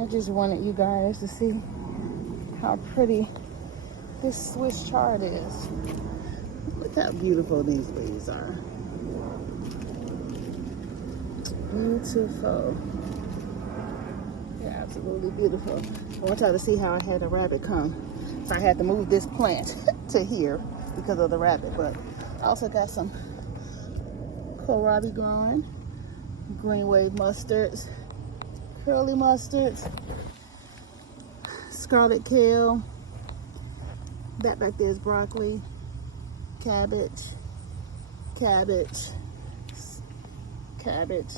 I just wanted you guys to see how pretty this Swiss chard is. Look how beautiful these leaves are. Beautiful. They're absolutely beautiful. I want y'all to see how I had a rabbit come. So I had to move this plant to here because of the rabbit. But I also got some kohlrabi growing, green wave mustards, curly mustards, scarlet kale. That back there is broccoli, cabbage, cabbage, cabbage,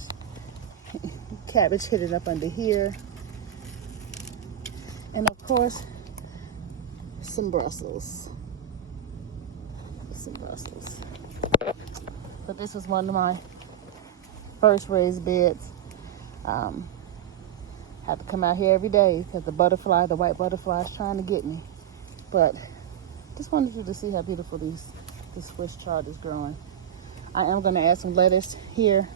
cabbage hidden up under here. And of course, some Brussels. Some Brussels. But this was one of my first raised beds. Have to come out here every day because the butterfly, the white butterfly, is trying to get me. But just wanted you to see how beautiful this Swiss chard is growing. I am going to add some lettuce here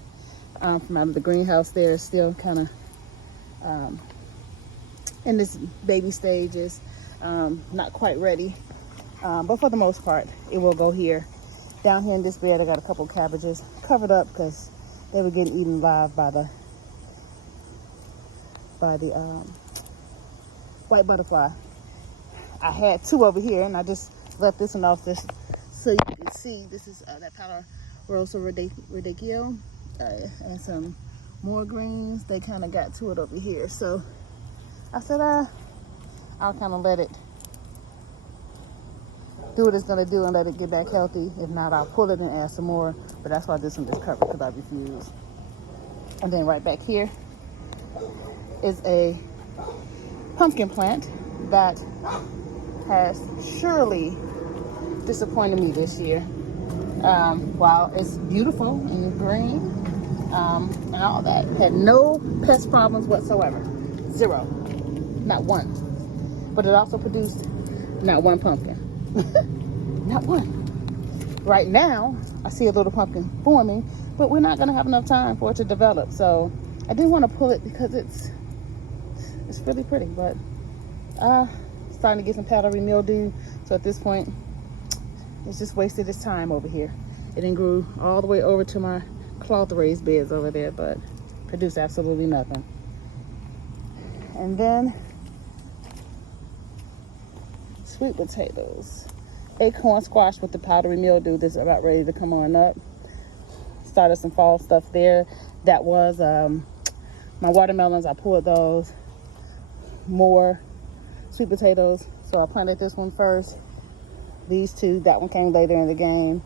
from out of the greenhouse. There is still kind of in this baby stages, not quite ready, but for the most part it will go here. Down here in this bed I got a couple cabbages covered up because they were getting eaten alive by the white butterfly. I had two over here and I just left this one off this so you can see. This is that Palmarosa radicchio and some more greens. They kind of got to it over here, so I said I'll kind of let it do what it's gonna do and let it get back healthy. If not, I'll pull it and add some more, but that's why this one is covered, because I refuse. And then right back here is a pumpkin plant that has surely disappointed me this year. While it's beautiful and green and all that, had no pest problems whatsoever. Zero. Not one. But it also produced not one pumpkin. Not one. Right now, I see a little pumpkin forming, but we're not going to have enough time for it to develop. So I didn't want to pull it because it's really pretty, but starting to get some powdery mildew. So at this point, it's just wasted its time over here. It then grew all the way over to my cloth raised beds over there, but produced absolutely nothing. And then sweet potatoes, acorn squash with the powdery mildew that's about ready to come on up. Started some fall stuff there. That was my watermelons. I pulled those. More sweet potatoes, so I planted this one first. These two, that one came later in the game.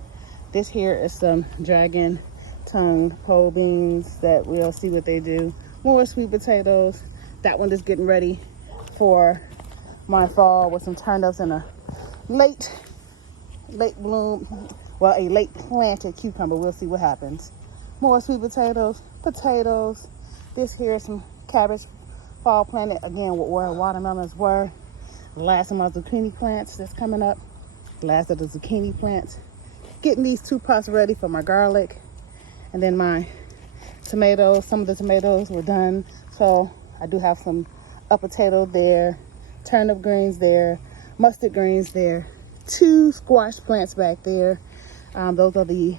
This here is some dragon tongue pole beans that we'll see what they do. More sweet potatoes. That one is getting ready for my fall with some turnips and a late bloom, well, a late planted cucumber. We'll see what happens. More sweet potatoes, potatoes. This here is some cabbage fall planted again where watermelons were. The last of my zucchini plants that's coming up. Last of the zucchini plants. Getting these 2 pots ready for my garlic. And then my tomatoes. Some of the tomatoes were done. So I do have some potato there. Turnip greens there. Mustard greens there. 2 squash plants back there. Those are the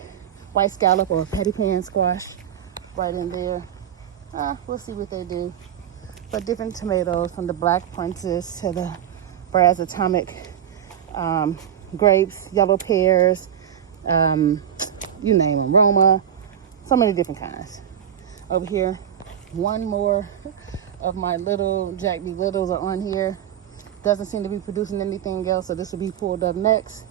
white scallop or patty pan squash right in there. We'll see what they do. But different tomatoes, from the Black Princess to the Brad's Atomic, grapes, yellow pears, you name them, Roma, so many different kinds. Over here, one more of my little Jack B. Littles are on here. Doesn't seem to be producing anything else, so this will be pulled up next.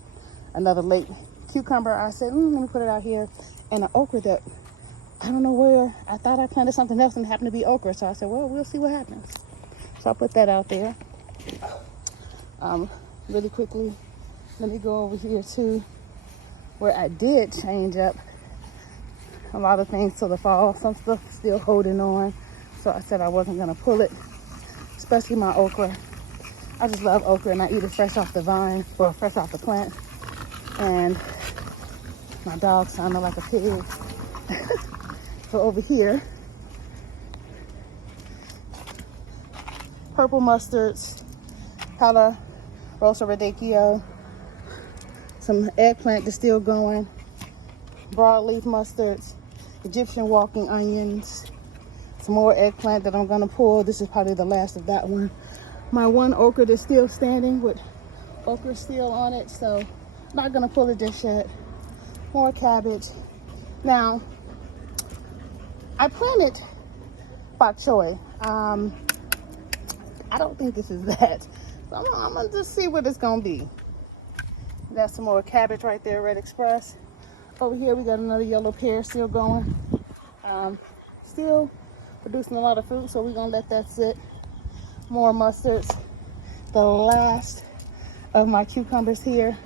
Another late cucumber. I said, let me put it out here. And an okra that I don't know where. I thought I planted something else and it happened to be okra. So I said, well, we'll see what happens. So I put that out there. Really quickly, let me go over here to where I did change up a lot of things to the fall. Some stuff still holding on. So I said I wasn't going to pull it, especially my okra. I just love okra and I eat it fresh off the vine or fresh off the plant. And my dog sounded like a pig. So over here, purple mustards, Palo Rosa radicchio, some eggplant that's still going, broadleaf mustards, Egyptian walking onions, some more eggplant that I'm gonna pull. This is probably the last of that one. My one okra that's still standing with okra still on it, so not gonna pull it just yet. More cabbage. Now, I planted bok choy. I don't think this is that. So I'm gonna just see what it's gonna be. That's some more cabbage right there, Red Express. Over here we got another yellow pear still going. Still producing a lot of fruit, so we're gonna let that sit. More mustards. The last of my cucumbers here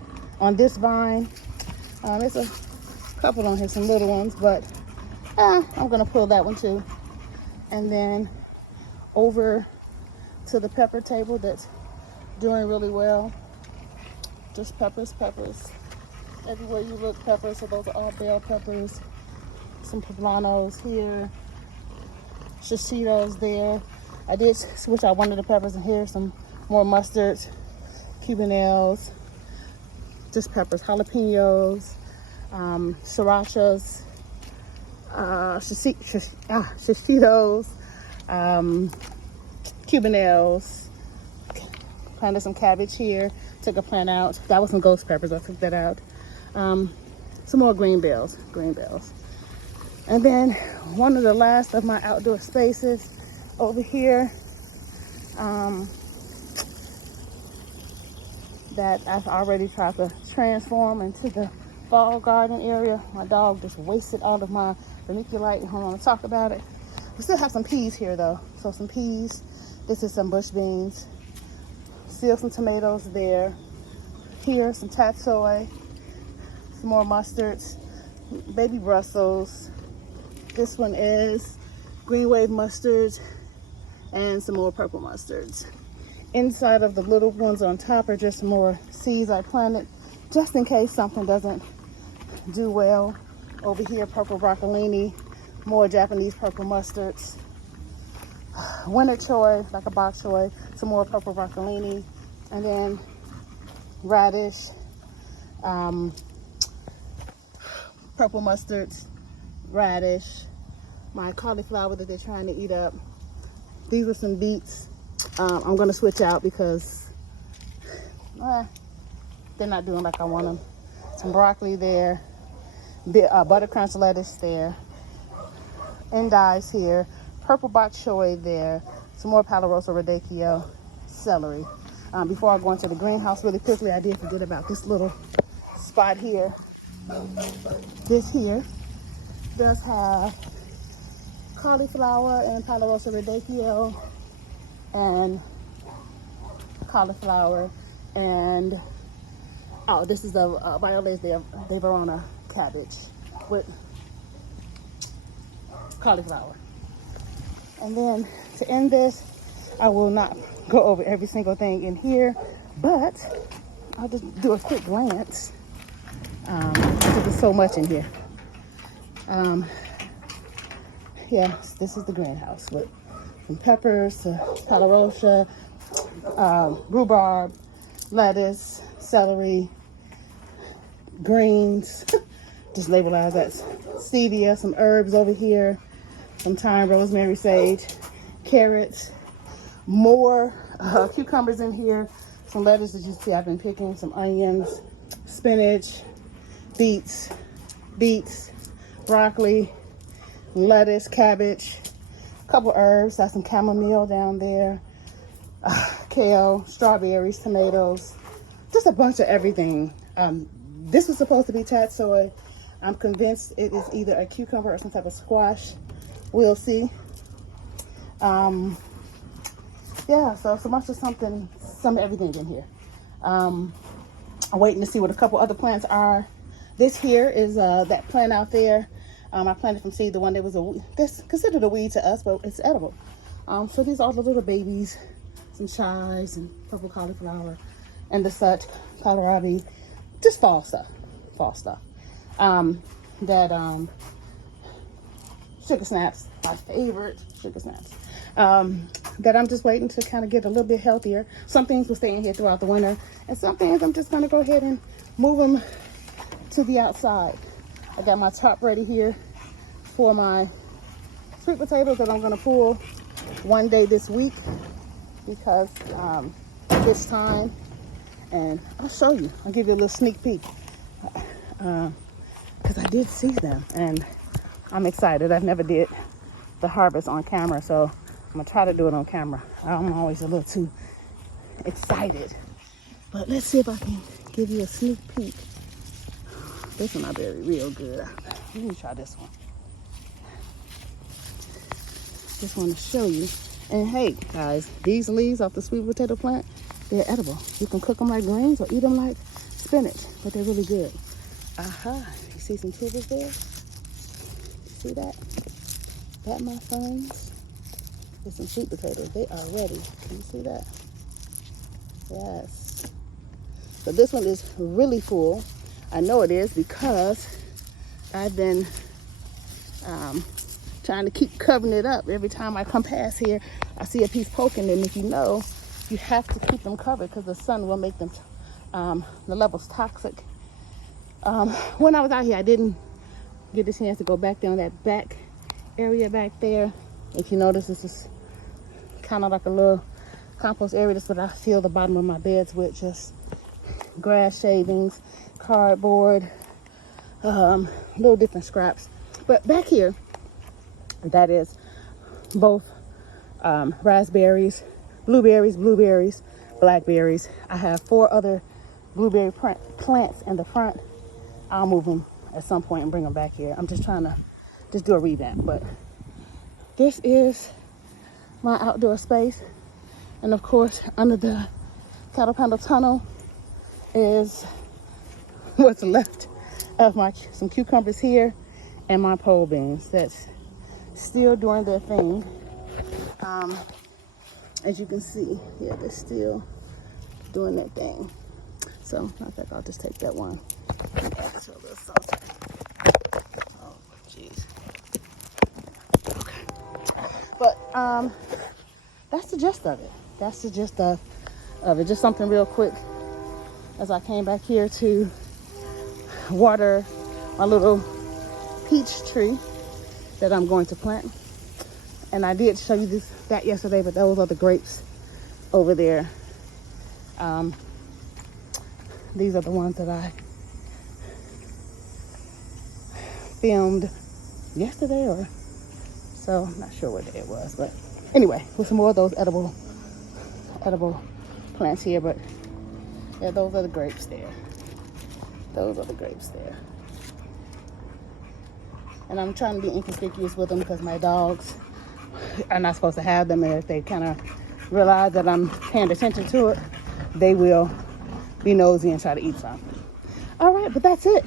on this vine. There's a couple on here, some little ones, but I'm gonna pull that one too. And then over to the pepper table that's doing really well. Just peppers. Everywhere you look, peppers. So those are all bell peppers. Some poblanos here. Shishitos there. I did switch out one of the peppers, and here's some more mustards, cubanelles, just peppers, jalapenos, srirachas, shishitos, cubanelles. Planted some cabbage here. Took a plant out. That was some ghost peppers. I took that out. Some more green bells. And then one of the last of my outdoor spaces over here that I've already tried to transform into the fall garden area. My dog just wasted out of my vermiculite. Hold on to talk about it. We still have some peas here though. So some peas. This is some bush beans. Still some tomatoes there. Here, some tatsoi. Some more mustards. Baby Brussels. This one is green wave mustards. And some more purple mustards. Inside of the little ones on top are just some more seeds I planted just in case something doesn't do well. Over here, purple broccolini, more Japanese purple mustards. Winter choy, like a bok choy, some more purple broccolini, and then radish, purple mustards, radish, my cauliflower that they're trying to eat up. These are some beets. I'm gonna switch out because they're not doing like I want them. Some broccoli there, butter crunch lettuce there, endives here, purple bok choy there, some more Palo Rosa radicchio, celery. Before I go into the greenhouse really quickly, I did forget about this little spot here. This here does have cauliflower and Palo Rosa radicchio and cauliflower, and this is the Violet de Verona cabbage with cauliflower. And then to end this, I will not go over every single thing in here, but I'll just do a quick glance because there's so much in here. Yeah, this is the greenhouse with some peppers, Palo Rosa, rhubarb, lettuce, celery, greens, just labeled as that, stevia, some herbs over here, some thyme, rosemary, sage, carrots, more cucumbers in here, some lettuce that you see I've been picking, some onions, spinach, beets, broccoli, lettuce, cabbage, a couple herbs, got some chamomile down there, kale, strawberries, tomatoes, just a bunch of everything. This was supposed to be tatsoi. I'm convinced it is either a cucumber or some type of squash. We'll see. Yeah, so much of something, some of everything in here. I'm waiting to see what a couple other plants are. This here is that plant out there. I planted from seed, the one that was that's considered a weed to us, but it's edible. So these are the little babies, some chives and purple cauliflower and the such, kohlrabi, just fall stuff. Sugar snaps, my favorite sugar snaps. that I'm just waiting to kind of get a little bit healthier. Some things will stay in here throughout the winter, and some things I'm just going to go ahead and move them to the outside. I got my top ready here for my sweet potatoes that I'm going to pull one day this week because it's time. And I'll show you. I'll give you a little sneak peek because I did see them and I'm excited. I've never did the harvest on camera, so I'm gonna try to do it on camera. I'm always a little too excited, but let's see if I can give you a sneak peek. This one I berry real good. Let me try this one. Just want to show you. And hey guys, these leaves off the sweet potato plant, they're edible. You can cook them like greens or eat them like spinach, but they're really good. Aha, you see some tubers there? See that? That, my friends, is some sweet potatoes. They are ready. Can you see that? Yes. So this one is really full. I know it is because I've been trying to keep covering it up. Every time I come past here, I see a piece poking, and if you know, you have to keep them covered because the sun will make them, the levels toxic. When I was out here, I didn't get the chance to go back there on that back area back there. If you notice, this is kind of like a little compost area. That's what I fill the bottom of my beds with, just grass shavings, cardboard, little different scraps. But back here, that is both raspberries, blueberries, blackberries. I have 4 other blueberry plants in the front. I'll move them at some point and bring them back here. I'm just trying to just do a revamp, but this is my outdoor space. And of course, under the cattle panel tunnel is what's left of some cucumbers here and my pole beans that's still doing their thing. As you can see, yeah, they're still doing their thing. So I think I'll just take that one. So oh, jeez. Okay. But that's the gist of it. That's the gist of it. Just something real quick as I came back here to water my little peach tree that I'm going to plant. And I did show you that yesterday, but those are the grapes over there. These are the ones that I filmed yesterday, or so I'm not sure what day it was, but anyway, with some more of those edible plants here. But yeah, those are the grapes there. Those are the grapes there. And I'm trying to be inconspicuous with them because my dogs are not supposed to have them, and if they kind of realize that I'm paying attention to it, they will be nosy and try to eat some. All right, but that's it.